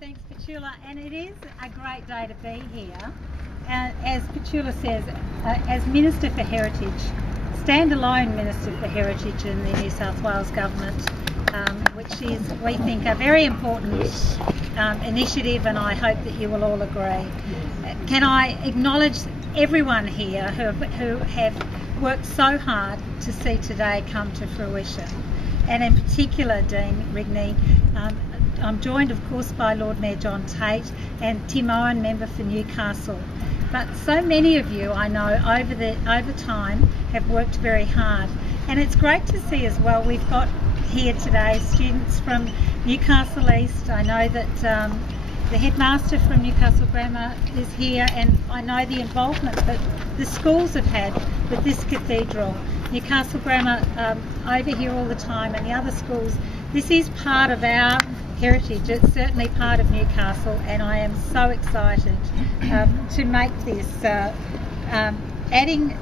Thanks, Petula, and it is a great day to be here. As Petula says, as Minister for Heritage, standalone Minister for Heritage in the New South Wales Government, which is, we think, a very important initiative, and I hope that you will all agree. Can I acknowledge everyone here who have worked so hard to see today come to fruition, and in particular Dean Rigney. I'm joined, of course, by Lord Mayor John Tate and Tim Owen, member for Newcastle. But so many of you, I know, over time have worked very hard, and it's great to see as well. We've got here today students from Newcastle East. I know that the headmaster from Newcastle Grammar is here, and I know the involvement that the schools have had with this cathedral. Newcastle Grammar over here all the time, and the other schools. This is part of our heritage. It's certainly part of Newcastle, and I am so excited to make this adding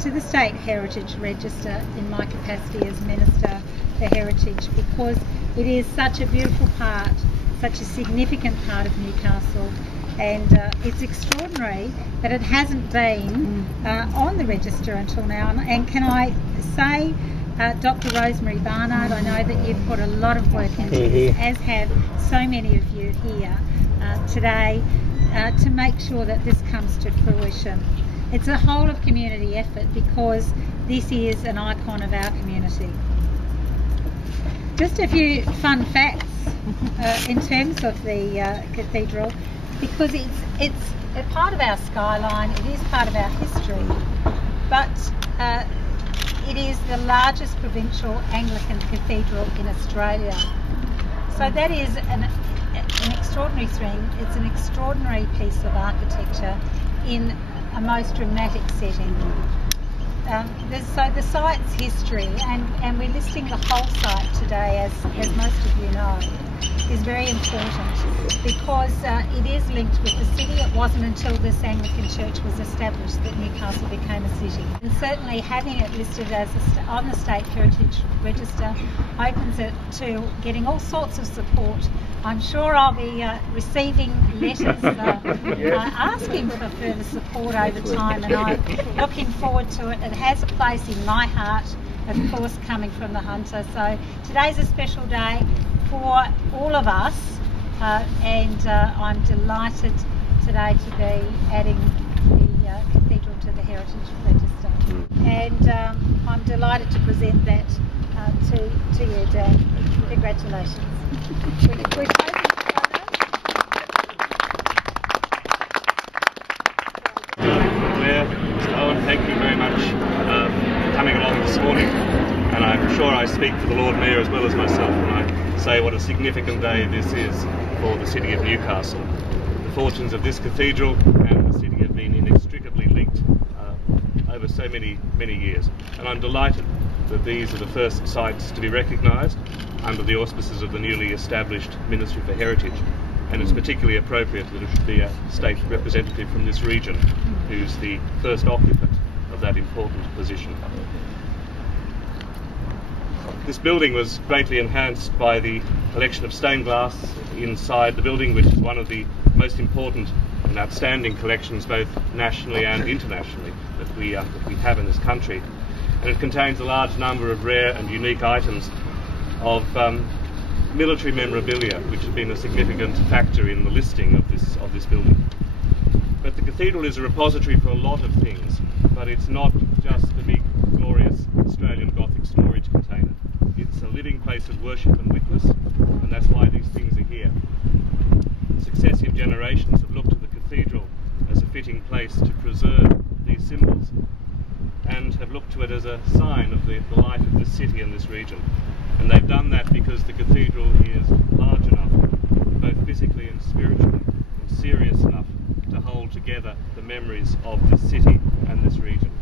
to the State Heritage Register in my capacity as Minister for Heritage, because it is such a beautiful part, such a significant part of Newcastle, and it's extraordinary that it hasn't been on the register until now. And can I say, Dr. Rosemary Barnard, I know that you've put a lot of work into this, as have so many of you here today, to make sure that this comes to fruition. It's a whole of community effort, because this is an icon of our community. Just a few fun facts in terms of the cathedral, because it's a part of our skyline, it is part of our history, but it is the largest provincial Anglican cathedral in Australia. So that is an extraordinary thing. It's an extraordinary piece of architecture in a most dramatic setting. So the site's history, and we're listing the whole site today, as most of you know, is very important, because it is linked with the city. It wasn't until this Anglican Church was established that Newcastle became a city. And certainly having it listed as on the State Heritage Register opens it to getting all sorts of support. I'm sure I'll be receiving letters asking for further support over time, and I'm looking forward to it. It has a place in my heart, of course, coming from the Hunter. So today's a special day for all of us, and I'm delighted today to be adding the cathedral to the Heritage Register, and I'm delighted to present that to you, Dan. Congratulations. Mayor, Mr. Owen, thank you very much for coming along this morning, and I'm sure I speak for the Lord Mayor as well as myself when I say what a significant day this is for the city of Newcastle. The fortunes of this cathedral and the city have been inextricably linked over so many years, and I'm delighted that these are the first sites to be recognised under the auspices of the newly established Ministry for Heritage, and it's particularly appropriate that it should be a state representative from this region who's the first occupant of that important position. This building was greatly enhanced by the collection of stained glass inside the building, which is one of the most important and outstanding collections both nationally and internationally that we have in this country. And it contains a large number of rare and unique items of military memorabilia, which have been a significant factor in the listing of this building. But the cathedral is a repository for a lot of things, but it's not just a big, glorious Australian Gothic storage container. It's a living place of worship and witness, and that's why these things are here. Successive generations have looked at the cathedral as a fitting place to preserve these symbols, and have looked to it as a sign of the life of this city and this region. And they've done that because the cathedral is large enough, both physically and spiritually, and serious enough to hold together the memories of this city and this region.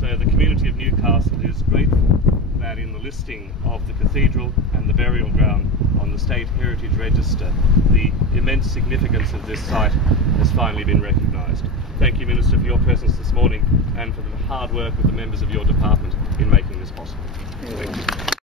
So the community of Newcastle is grateful that in the listing of the cathedral and the burial ground on the State Heritage Register, the immense significance of this site has finally been recognised. Thank you, Minister, for your presence this morning and for the hard work of the members of your department in making this possible. Thank you.